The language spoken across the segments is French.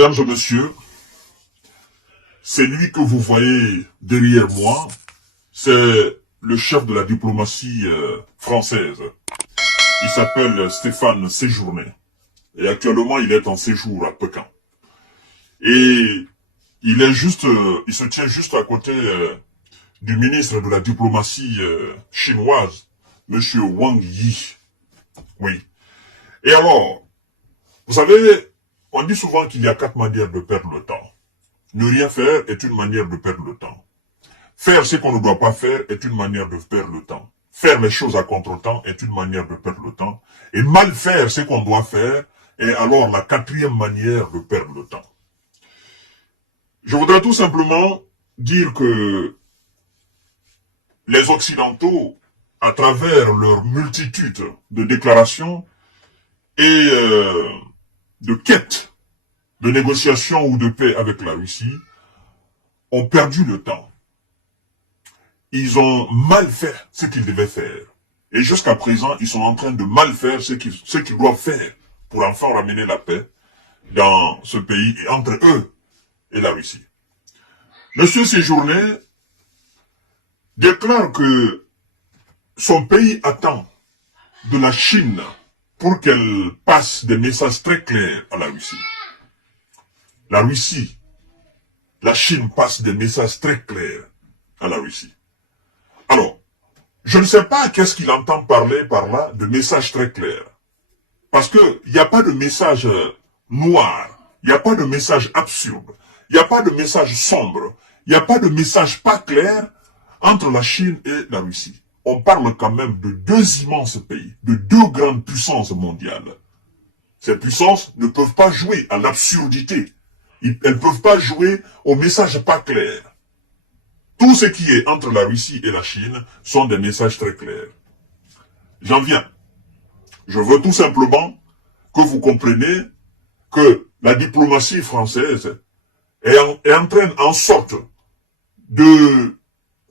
Mesdames et messieurs, c'est lui que vous voyez derrière moi, c'est le chef de la diplomatie française. Il s'appelle Stéphane Séjourné. Et actuellement, il est en séjour à Pékin. Et il se tient juste à côté du ministre de la diplomatie chinoise, Monsieur Wang Yi. Oui. Et alors, vous savez, on dit souvent qu'il y a 4 manières de perdre le temps. Ne rien faire est une manière de perdre le temps. Faire ce qu'on ne doit pas faire est une manière de perdre le temps. Faire les choses à contre-temps est une manière de perdre le temps. Et mal faire ce qu'on doit faire est alors la 4e manière de perdre le temps. Je voudrais tout simplement dire que les Occidentaux, à travers leur multitude de déclarations et de quêtes de négociation ou de paix avec la Russie, ont perdu le temps. Ils ont mal fait ce qu'ils devaient faire. Et jusqu'à présent, ils sont en train de mal faire ce qu'ils doivent faire pour enfin ramener la paix dans ce pays et entre eux et la Russie. Monsieur Séjourné déclare que son pays attend de la Chine pour qu'elle passe des messages très clairs à la Russie. La Russie, la Chine passe des messages très clairs à la Russie. Alors, je ne sais pas qu'est-ce qu'il entend parler par là de messages très clairs. Parce que il n'y a pas de message noir, il n'y a pas de message absurde, il n'y a pas de message sombre, il n'y a pas de message pas clair entre la Chine et la Russie. On parle quand même de 2 immenses pays, de 2 grandes puissances mondiales. Ces puissances ne peuvent pas jouer à l'absurdité. Elles ne peuvent pas jouer au message pas clair. Tout ce qui est entre la Russie et la Chine sont des messages très clairs. J'en viens. Je veux tout simplement que vous compreniez que la diplomatie française est en train,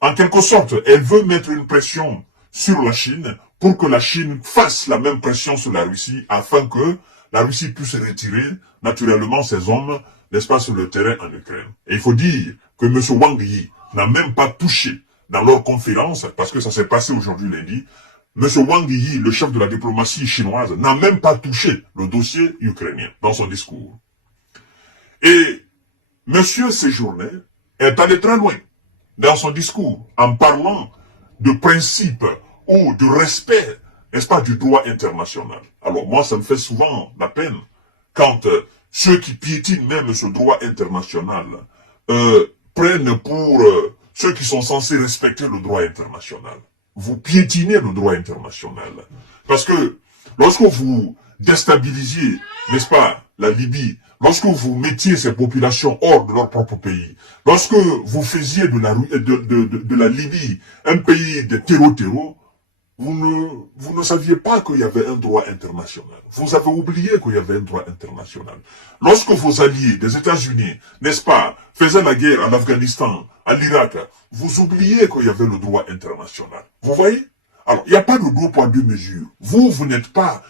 en quelque sorte, elle veut mettre une pression sur la Chine pour que la Chine fasse la même pression sur la Russie afin que la Russie puisse retirer naturellement ses hommes, n'est-ce pas, sur le terrain en Ukraine. Et il faut dire que M. Wang Yi n'a même pas touché dans leur conférence, parce que ça s'est passé aujourd'hui lundi, M. Wang Yi, le chef de la diplomatie chinoise, n'a même pas touché le dossier ukrainien dans son discours. Et M. Séjourné est allé très loin dans son discours en parlant de principe ou de respect, n'est-ce pas, du droit international. Alors moi, ça me fait souvent la peine quand ceux qui piétinent même ce droit international prennent pour ceux qui sont censés respecter le droit international. Vous piétinez le droit international. Parce que lorsque vous déstabilisiez, n'est-ce pas, la Libye, lorsque vous mettiez ces populations hors de leur propre pays, lorsque vous faisiez de la Libye un pays de terreau, vous ne saviez pas qu'il y avait un droit international. Vous avez oublié qu'il y avait un droit international. Lorsque vos alliés des États-Unis, n'est-ce pas, faisaient la guerre en Afghanistan, à l'Irak, vous oubliez qu'il y avait le droit international. Vous voyez? Alors, il n'y a pas de 2 poids 2 mesures. Vous n'êtes pas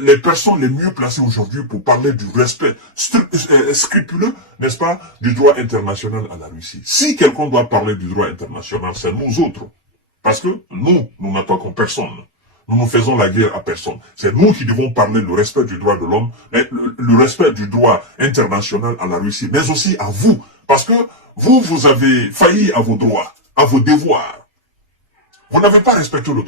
les personnes les mieux placées aujourd'hui pour parler du respect scrupuleux, n'est-ce pas, du droit international à la Russie. Si quelqu'un doit parler du droit international, c'est nous autres. Parce que nous n'attaquons personne. Nous ne faisons la guerre à personne. C'est nous qui devons parler du respect du droit de l'homme, le respect du droit international à la Russie, mais aussi à vous. Parce que vous avez failli à vos droits, à vos devoirs. Vous n'avez pas respecté le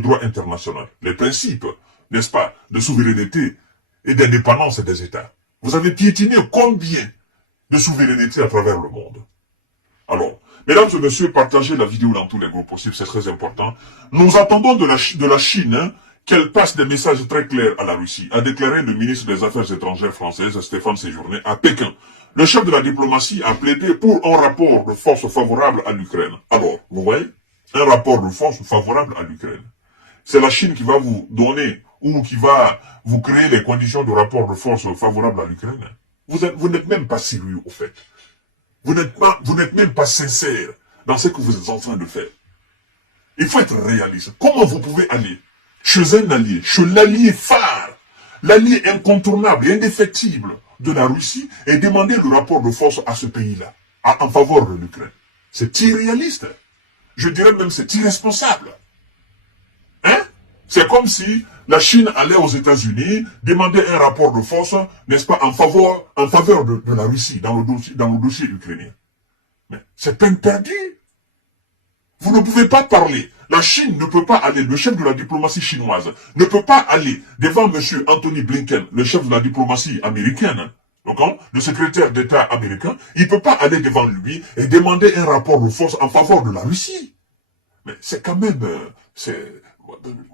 droit international, les principes, n'est-ce pas, de souveraineté et d'indépendance des États. Vous avez piétiné combien de souveraineté à travers le monde? Alors, mesdames et messieurs, partagez la vidéo dans tous les groupes possibles, c'est très important. Nous attendons de la Chine qu'elle passe des messages très clairs à la Russie, a déclaré le ministre des Affaires étrangères française, Stéphane Séjourné, à Pékin. Le chef de la diplomatie a plaidé pour un rapport de force favorable à l'Ukraine. Alors, vous voyez, un rapport de force favorable à l'Ukraine. C'est la Chine qui va vous donner ou qui va vous créer les conditions de rapport de force favorable à l'Ukraine. Vous n'êtes même pas sérieux, au fait. Vous n'êtes même pas sincère dans ce que vous êtes en train de faire. Il faut être réaliste. Comment vous pouvez aller chez un allié, chez l'allié phare, l'allié incontournable et indéfectible, de la Russie et demander le rapport de force à ce pays-là, en faveur de l'Ukraine. C'est irréaliste. Je dirais même c'est irresponsable. Hein? C'est comme si la Chine allait aux États-Unis demander un rapport de force, n'est-ce pas, en faveur de la Russie dans le dossier ukrainien. Mais c'est peine perdue. Vous ne pouvez pas parler. La Chine ne peut pas aller, le chef de la diplomatie chinoise ne peut pas aller devant M. Anthony Blinken, le chef de la diplomatie américaine, le secrétaire d'État américain, il ne peut pas aller devant lui et demander un rapport de force en faveur de la Russie. Mais c'est quand même,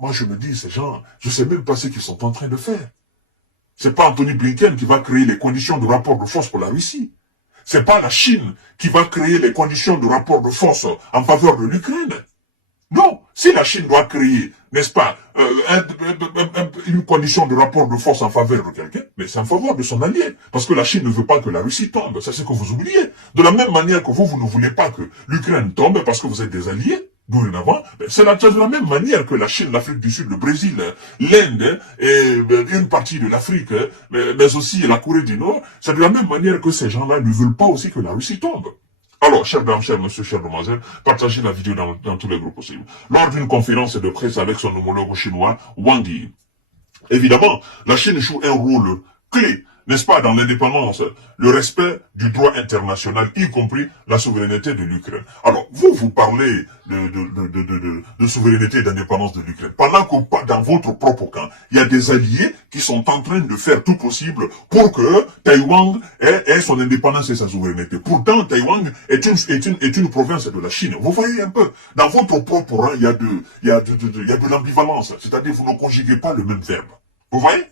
moi je me dis, ces gens, je ne sais même pas ce qu'ils sont en train de faire. C'est pas Anthony Blinken qui va créer les conditions de rapport de force pour la Russie. C'est pas la Chine qui va créer les conditions de rapport de force en faveur de l'Ukraine. Non, si la Chine doit créer, n'est-ce pas, une condition de rapport de force en faveur de quelqu'un, mais c'est en faveur de son allié. Parce que la Chine ne veut pas que la Russie tombe. C'est ce que vous oubliez. De la même manière que vous ne voulez pas que l'Ukraine tombe parce que vous êtes des alliés, dorénavant, c'est de la même manière que la Chine, l'Afrique du Sud, le Brésil, l'Inde et une partie de l'Afrique, mais aussi la Corée du Nord, c'est de la même manière que ces gens-là ne veulent pas aussi que la Russie tombe. Alors, chers dames, chers messieurs, chers demoiselles, partagez la vidéo dans tous les groupes possibles. Lors d'une conférence de presse avec son homologue chinois, Wang Yi, évidemment, la Chine joue un rôle clé, n'est-ce pas, dans l'indépendance, le respect du droit international, y compris la souveraineté de l'Ukraine. Alors, vous parlez de souveraineté et d'indépendance de l'Ukraine, pendant que dans votre propre camp, il y a des alliés qui sont en train de faire tout possible pour que Taïwan ait son indépendance et sa souveraineté. Pourtant, Taïwan est une province de la Chine. Vous voyez un peu, dans votre propre rang, il y a de l'ambivalence, c'est-à-dire vous ne conjuguez pas le même verbe. Vous voyez?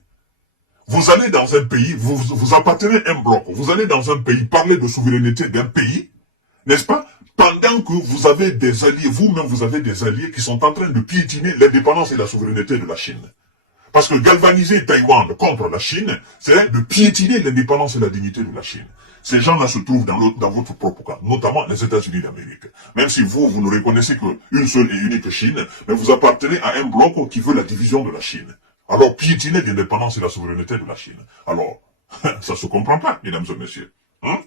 Vous allez dans un pays, vous appartenez à un bloc, vous allez dans un pays parler de souveraineté d'un pays, n'est-ce pas? Pendant que vous avez des alliés, vous-même vous avez des alliés qui sont en train de piétiner l'indépendance et la souveraineté de la Chine. Parce que galvaniser Taïwan contre la Chine, c'est de piétiner l'indépendance et la dignité de la Chine. Ces gens-là se trouvent dans votre propre cas, notamment les États-Unis d'Amérique. Même si vous ne reconnaissez qu'une seule et unique Chine, mais vous appartenez à un bloc qui veut la division de la Chine. Alors, piétiner l'indépendance et la souveraineté de la Chine. Alors, ça se comprend pas, mesdames et messieurs. Hein?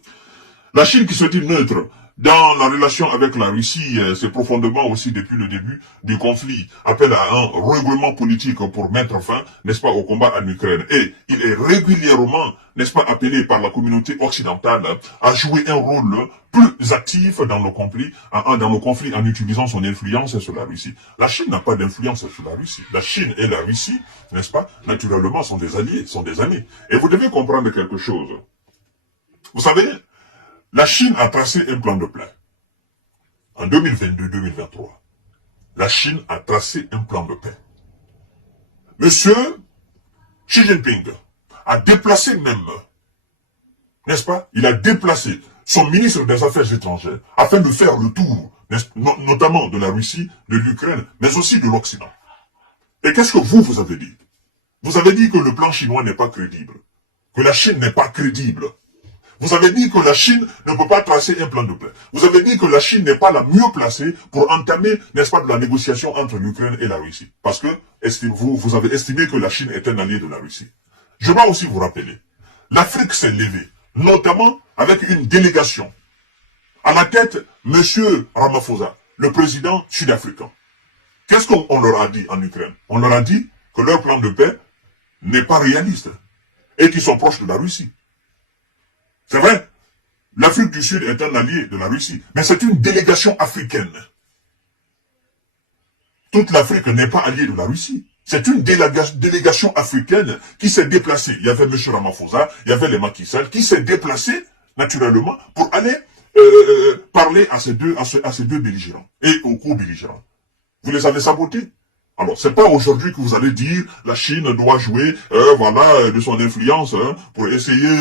La Chine qui se dit neutre dans la relation avec la Russie, c'est profondément aussi depuis le début du conflit, appelle à un règlement politique pour mettre fin, n'est-ce pas, au combat en Ukraine. Et il est régulièrement, n'est-ce pas, appelé par la communauté occidentale à jouer un rôle plus actif dans le conflit en utilisant son influence sur la Russie. La Chine n'a pas d'influence sur la Russie. La Chine et la Russie, n'est-ce pas, naturellement sont des alliés, sont des amis. Et vous devez comprendre quelque chose. Vous savez, la Chine a tracé un plan de paix. En 2022-2023, la Chine a tracé un plan de paix. Monsieur Xi Jinping a déplacé même, n'est-ce pas? Il a déplacé son ministre des Affaires étrangères afin de faire le tour, notamment de la Russie, de l'Ukraine, mais aussi de l'Occident. Et qu'est-ce que vous avez dit? Vous avez dit que le plan chinois n'est pas crédible, que la Chine n'est pas crédible. Vous avez dit que la Chine ne peut pas tracer un plan de paix. Vous avez dit que la Chine n'est pas la mieux placée pour entamer, n'est-ce pas, de la négociation entre l'Ukraine et la Russie. Parce que vous avez estimé que la Chine est un allié de la Russie. Je dois aussi vous rappeler, l'Afrique s'est levée, notamment avec une délégation. À la tête, M. Ramaphosa, le président sud-africain. Qu'est-ce qu'on leur a dit en Ukraine? On leur a dit que leur plan de paix n'est pas réaliste et qu'ils sont proches de la Russie. C'est vrai, l'Afrique du Sud est un allié de la Russie, mais c'est une délégation africaine. Toute l'Afrique n'est pas alliée de la Russie. C'est une délégation africaine qui s'est déplacée. Il y avait M. Ramaphosa, il y avait les Macky Sall, qui s'est déplacé, naturellement, pour aller parler à ces deux belligérants et aux co-belligérants. Vous les avez sabotés. Alors, c'est pas aujourd'hui que vous allez dire la Chine doit jouer, de son influence pour essayer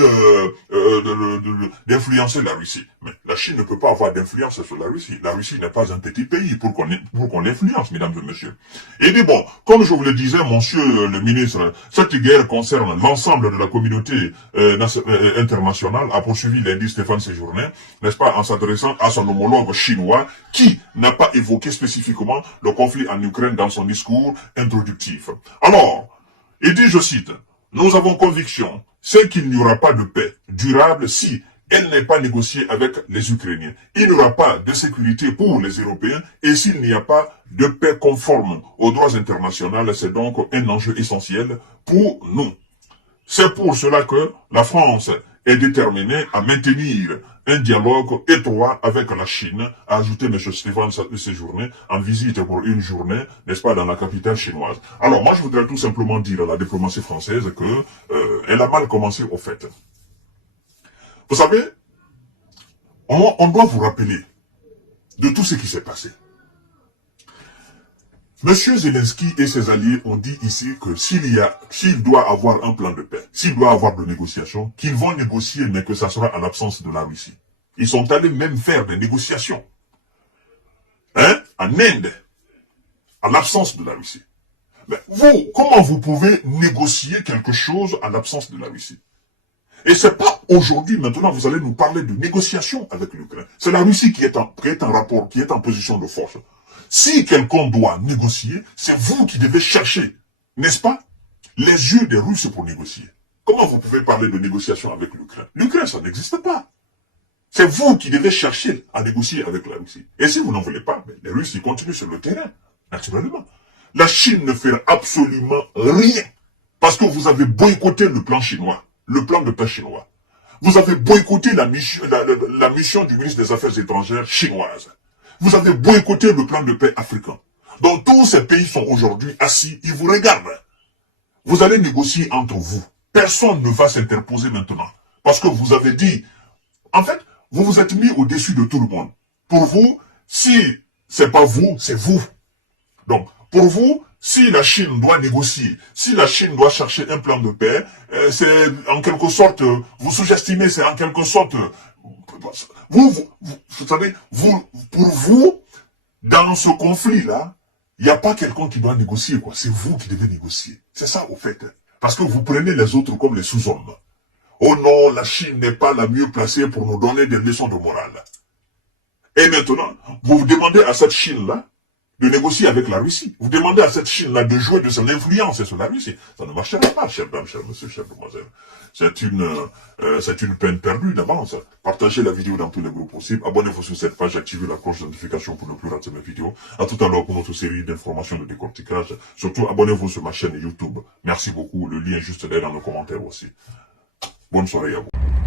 d'influencer la Russie. Mais la Chine ne peut pas avoir d'influence sur la Russie. La Russie n'est pas un petit pays pour qu'on l'influence, mesdames et messieurs. Et dit bon, comme je vous le disais, monsieur le ministre, cette guerre concerne l'ensemble de la communauté internationale, a poursuivi lundi Stéphane Séjourné, n'est-ce pas, en s'adressant à son homologue chinois, qui n'a pas évoqué spécifiquement le conflit en Ukraine dans son discours introductif. Alors, il dit, je cite, « Nous avons conviction c'est qu'il n'y aura pas de paix durable si elle n'est pas négociée avec les Ukrainiens. Il n'y aura pas de sécurité pour les Européens et s'il n'y a pas de paix conforme aux droits internationaux, c'est donc un enjeu essentiel pour nous. C'est pour cela que la France est déterminée à maintenir un dialogue étroit avec la Chine, a ajouté M. Stéphane séjourné en visite pour une journée, n'est-ce pas, dans la capitale chinoise. Alors moi je voudrais tout simplement dire à la diplomatie française que elle a mal commencé au fait. Vous savez, on doit vous rappeler de tout ce qui s'est passé. Monsieur Zelensky et ses alliés ont dit ici que s'il doit avoir un plan de paix, s'il doit avoir de négociations, qu'ils vont négocier, mais que ça sera en l'absence de la Russie. Ils sont allés même faire des négociations. En Inde, en l'absence de la Russie. Mais vous, comment vous pouvez négocier quelque chose en l'absence de la Russie? Et c'est pas aujourd'hui, maintenant, vous allez nous parler de négociation avec l'Ukraine. C'est la Russie qui est en rapport, qui est en position de force. Si quelqu'un doit négocier, c'est vous qui devez chercher, n'est-ce pas, les yeux des Russes pour négocier. Comment vous pouvez parler de négociation avec l'Ukraine? L'Ukraine, ça n'existe pas. C'est vous qui devez chercher à négocier avec la Russie. Et si vous n'en voulez pas, les Russes, ils continuent sur le terrain, naturellement. La Chine ne fait absolument rien. Parce que vous avez boycotté le plan chinois, le plan de paix chinois. Vous avez boycotté la mission du ministre des Affaires étrangères chinoise. Vous avez boycotté le plan de paix africain. Donc tous ces pays sont aujourd'hui assis, ils vous regardent. Vous allez négocier entre vous. Personne ne va s'interposer maintenant. Parce que vous avez dit, en fait, vous vous êtes mis au-dessus de tout le monde. Pour vous, si c'est pas vous, c'est vous. Donc, pour vous, si la Chine doit négocier, si la Chine doit chercher un plan de paix, c'est en quelque sorte, vous sous-estimez, c'est en quelque sorte, vous savez, pour vous, dans ce conflit-là, il n'y a pas quelqu'un qui doit négocier, quoi. C'est vous qui devez négocier. C'est ça, au fait. Parce que vous prenez les autres comme les sous-hommes. Oh non, la Chine n'est pas la mieux placée pour nous donner des leçons de morale. Et maintenant, vous demandez à cette Chine-là de négocier avec la Russie. Vous demandez à cette Chine-là de jouer de son influence sur la Russie. Ça ne marchera pas, chère dame, cher monsieur, chère demoiselle. C'est une peine perdue d'avance. Partagez la vidéo dans tous les groupes possibles. Abonnez-vous sur cette page, activez la cloche de notification pour ne plus rater mes vidéos. À tout à l'heure pour notre série d'informations de décortiquage. Surtout, abonnez-vous sur ma chaîne YouTube. Merci beaucoup. Le lien est juste là dans le commentaire aussi. Bonne soirée à vous.